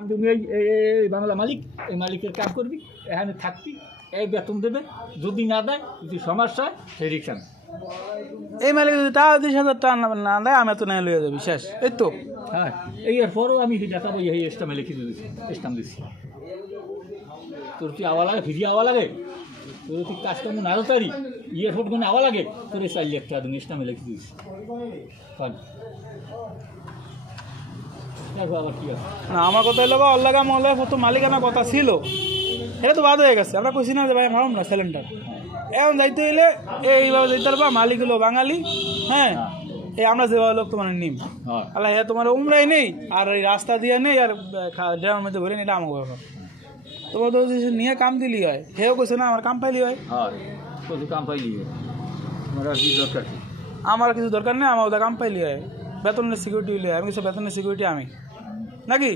তুমি এই বাংলা মালিক, এই মালিকের কাজ করবি, এখানে থাকবি, এই বেতন দেবে, যদি না দেয় যদি সমস্যা হয় সেই রিক্সা এই মালিক যদি টাকা 20,000 টাকা না দেয় আমি তো নিয়ে লইয়া যাবি শেষ। এই তো হ্যাঁ, এই এরপরও আমি দেখাবো এই স্টামে লিখে দিয়েছি, স্টাম দিচ্ছি। তোর কি আওয়া লাগে, ফিরিয়ে আওয়া লাগে, তোর কি কাজকর্ম না তারি এয়ারপোর্ট কোনো আওয়া লাগে, তোর 4 লাখ টাকা তুমি স্টামে লিখে দিয়েছি। আবার কি আছে না, আমার কথা হলো বা অল্লাগা মহল্লা তো মালিকানা কথা ছিল, এটা তো বাদ হয়ে গেছে। আমরা কইছি না যে ভাই মারুম না সিলিন্ডার, এখন যাইতে হইলে এইভাবে যাইতে পারবা। মালিক হলো বাঙালি, হ্যাঁ, এই আমরা যেভাবে লোক তোমার নিম আল্লাহ তোমার উমরাই নেই, আর এই রাস্তা দিয়ে নেই, আর ড্রামের মধ্যে ভরে নিলে আমার ব্যাপার। তোমার তো নিয়ে কাম দিলি হয়, হেও কইছে না আমার কাম পাইলি হয়, কাম পাইলি আমার আর কি দরকার, আমার কিছু দরকার নেই, আমার ওদের কাম পাইলি হয়, বেতনের সিকিউরিটি হইলে আমি কিছু বেতনের সিকিউরিটি আমি নাকি।